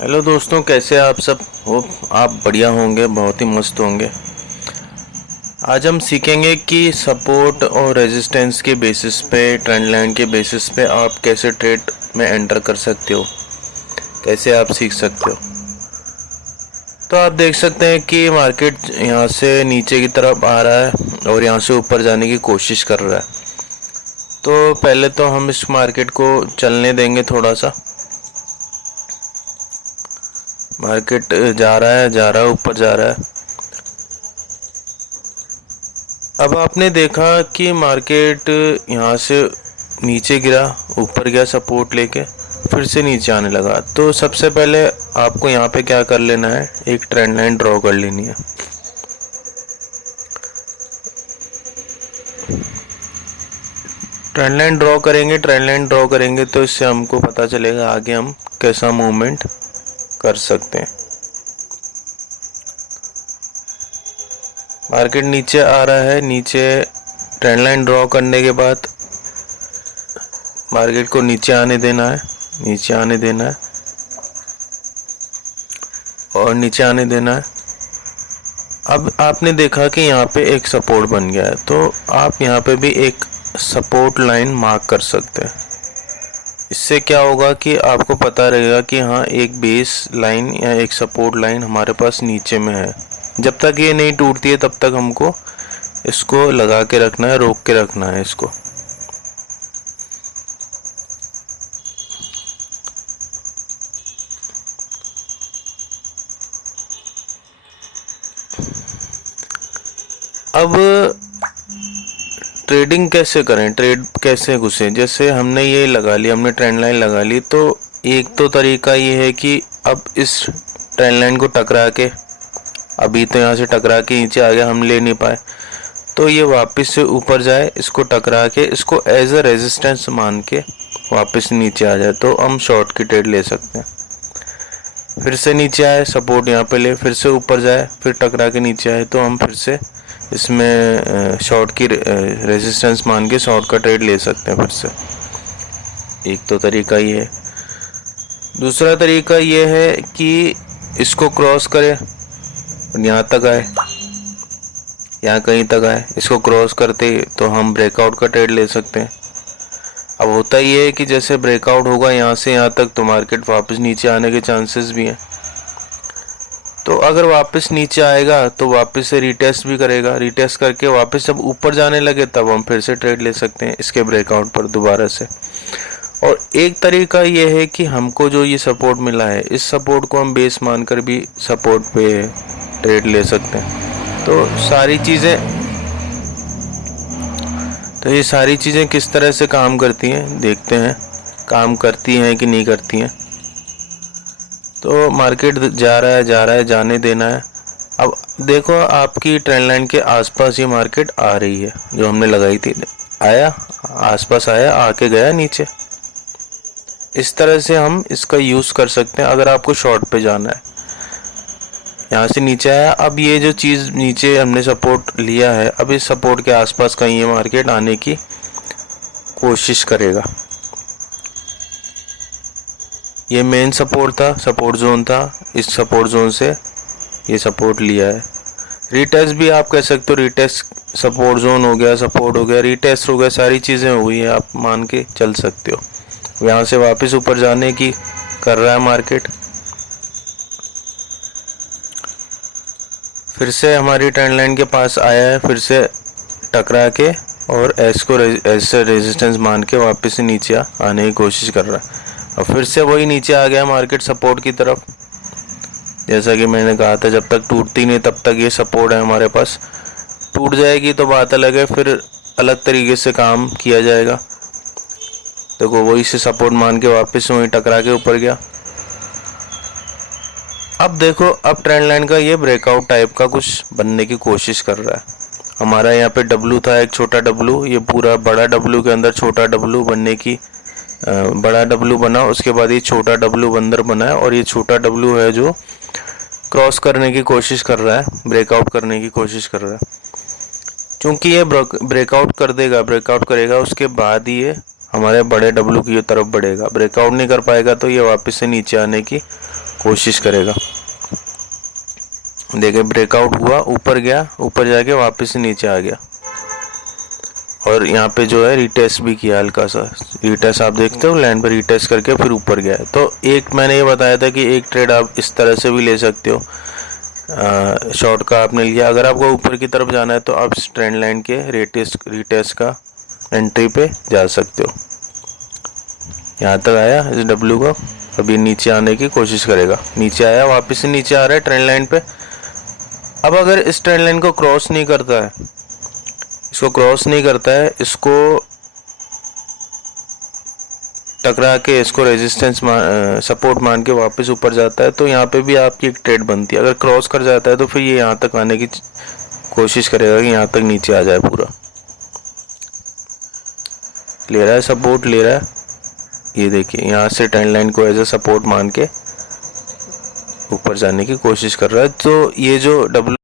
Hello दोस्तों, कैसे आप सब हो। आप बढ़िया होंगे, बहुत ही मस्त होंगे। आज हम सीखेंगे कि सपोर्ट और रेजिस्टेंस के बेसिस पे, ट्रेंड लाइन के बेसिस पे आप कैसे ट्रेड में एंटर कर सकते हो, कैसे आप सीख सकते हो। तो आप देख सकते हैं कि मार्केट यहाँ से नीचे की तरफ आ रहा है और यहाँ से ऊपर जाने की कोशिश कर रहा है। तो पहले तो हम इस मार्केट को चलने देंगे थोड़ा सा। मार्केट जा रहा है, ऊपर जा रहा है। अब आपने देखा कि मार्केट यहाँ से नीचे गिरा, ऊपर गया सपोर्ट लेके, फिर से नीचे आने लगा। तो सबसे पहले आपको यहाँ पे क्या कर लेना है, एक ट्रेंड लाइन ड्रॉ कर लेनी है। ट्रेंड लाइन ड्रॉ करेंगे तो इससे हमको पता चलेगा आगे हम कैसा मूवमेंट कर सकते हैं। मार्केट नीचे आ रहा है, नीचे ट्रेंड लाइन ड्रॉ करने के बाद मार्केट को नीचे आने देना है, नीचे आने देना है और नीचे आने देना है। अब आपने देखा कि यहाँ पे एक सपोर्ट बन गया है, तो आप यहाँ पे भी एक सपोर्ट लाइन मार्क कर सकते हैं। इससे क्या होगा कि आपको पता रहेगा कि हाँ, एक बेस लाइन या एक सपोर्ट लाइन हमारे पास नीचे में है। जब तक ये नहीं टूटती है तब तक हमको इसको लगा के रखना है, रोक के रखना है इसको। अब ट्रेडिंग कैसे करें, ट्रेड कैसे घुसे। जैसे हमने ये लगा ली, हमने ट्रेंड लाइन लगा ली, तो एक तो तरीका ये है कि अब इस ट्रेंड लाइन को टकरा के, अभी तो यहाँ से टकरा के नीचे आ गया, हम ले नहीं पाए, तो ये वापस से ऊपर जाए, इसको टकरा के, इसको एज अ रेजिस्टेंस मान के वापस नीचे आ जाए, तो हम शॉर्ट की ट्रेड ले सकते हैं। फिर से नीचे आए, सपोर्ट यहाँ पे ले, फिर से ऊपर जाए, फिर टकरा के नीचे आए, तो हम फिर से इसमें शॉर्ट की रेजिस्टेंस मान के शॉर्ट का ट्रेड ले सकते हैं फिर से। एक तो तरीका ये है। दूसरा तरीका ये है कि इसको क्रॉस करें, यहाँ तक आए, यहाँ कहीं तक आए, इसको क्रॉस करते तो हम ब्रेकआउट का ट्रेड ले सकते हैं। अब होता ये है कि जैसे ब्रेकआउट होगा यहाँ से यहाँ तक, तो मार्केट वापस नीचे आने के चांसेस भी हैं। तो अगर वापस नीचे आएगा तो वापस से रीटेस्ट भी करेगा, रीटेस्ट करके वापस जब ऊपर जाने लगे तब हम फिर से ट्रेड ले सकते हैं इसके ब्रेकआउट पर दोबारा से। और एक तरीका ये है कि हमको जो ये सपोर्ट मिला है, इस सपोर्ट को हम बेस मानकर भी सपोर्ट पे ट्रेड ले सकते हैं। तो ये सारी चीज़ें किस तरह से काम करती हैं देखते हैं, काम करती हैं कि नहीं करती हैं। तो मार्केट जा रहा है, जाने देना है। अब देखो, आपकी ट्रेंड लाइन के आसपास ये मार्केट आ रही है, जो हमने लगाई थी, आया आसपास, आया, आके गया नीचे। इस तरह से हम इसका यूज़ कर सकते हैं अगर आपको शॉर्ट पे जाना है। यहाँ से नीचे आया, अब ये जो चीज़ नीचे हमने सपोर्ट लिया है, अब इस सपोर्ट के आसपास कहीं ये मार्केट आने की कोशिश करेगा। ये मेन सपोर्ट था, सपोर्ट जोन था, इस सपोर्ट जोन से ये सपोर्ट लिया है। रीटेस्ट भी आप कह सकते हो, रीटेस्ट सपोर्ट जोन हो गया, सपोर्ट हो गया, रीटेस्ट हो गया, सारी चीज़ें हुई है, आप मान के चल सकते हो। यहाँ से वापस ऊपर जाने की कर रहा है मार्केट, फिर से हमारी ट्रेंड लाइन के पास आया है, फिर से टकरा के और एस को ऐसे रेजिस्टेंस मान के वापस से नीचे आने की कोशिश कर रहा है। और फिर से वही नीचे आ गया मार्केट सपोर्ट की तरफ। जैसा कि मैंने कहा था, जब तक टूटती नहीं तब तक ये सपोर्ट है हमारे पास। टूट जाएगी तो बात अलग है, फिर अलग तरीके से काम किया जाएगा। देखो, वही से सपोर्ट मान के वापस वही टकरा के ऊपर गया। अब देखो, अब ट्रेंड लाइन का ये ब्रेकआउट टाइप का कुछ बनने की कोशिश कर रहा है। हमारा यहाँ पे डब्लू था, एक छोटा डब्लू, ये पूरा बड़ा डब्लू के अंदर छोटा डब्लू बनने की, बड़ा डब्लू बना, उसके बाद ये छोटा डब्लू अंदर बना है, और ये छोटा डब्लू है जो क्रॉस करने की कोशिश कर रहा है, ब्रेकआउट करने की कोशिश कर रहा है। क्योंकि ये ब्रेकआउट कर देगा, ब्रेकआउट करेगा, उसके बाद ही ये हमारे बड़े डब्लू की तरफ बढ़ेगा। ब्रेकआउट नहीं कर पाएगा तो ये वापस से नीचे आने की कोशिश करेगा। देखिए ब्रेकआउट हुआ, ऊपर गया, ऊपर जाके वापस नीचे आ गया और यहाँ पे जो है रीटेस्ट भी किया, हल्का सा रीटेस्ट आप देखते हो लाइन पर रीटेस्ट करके फिर ऊपर गया। तो एक मैंने ये बताया था कि एक ट्रेड आप इस तरह से भी ले सकते हो, शॉर्ट का आपने लिया। अगर आपको ऊपर की तरफ जाना है तो आप इस ट्रेंड लाइन के रीटेस्ट का एंट्री पे जा सकते हो। यहाँ तक आया इस डब्ल्यू को, अभी नीचे आने की कोशिश करेगा, नीचे आया, वापस से नीचे आ रहा है ट्रेंड लाइन पे। अब अगर इस ट्रेंड लाइन को क्रॉस नहीं करता है, इसको क्रॉस नहीं करता है, इसको टकरा के इसको रेजिस्टेंस सपोर्ट मान के वापस ऊपर जाता है, तो यहाँ पे भी आपकी एक ट्रेड बनती है। अगर क्रॉस कर जाता है तो फिर ये यहाँ तक आने की कोशिश करेगा कि यहाँ तक नीचे आ जाए, पूरा ले रहा है, सपोर्ट ले रहा है। ये देखिए यहाँ से ट्रेंड लाइन को एज ए सपोर्ट मान के ऊपर जाने की कोशिश कर रहा है। तो ये जो डब्ल्यू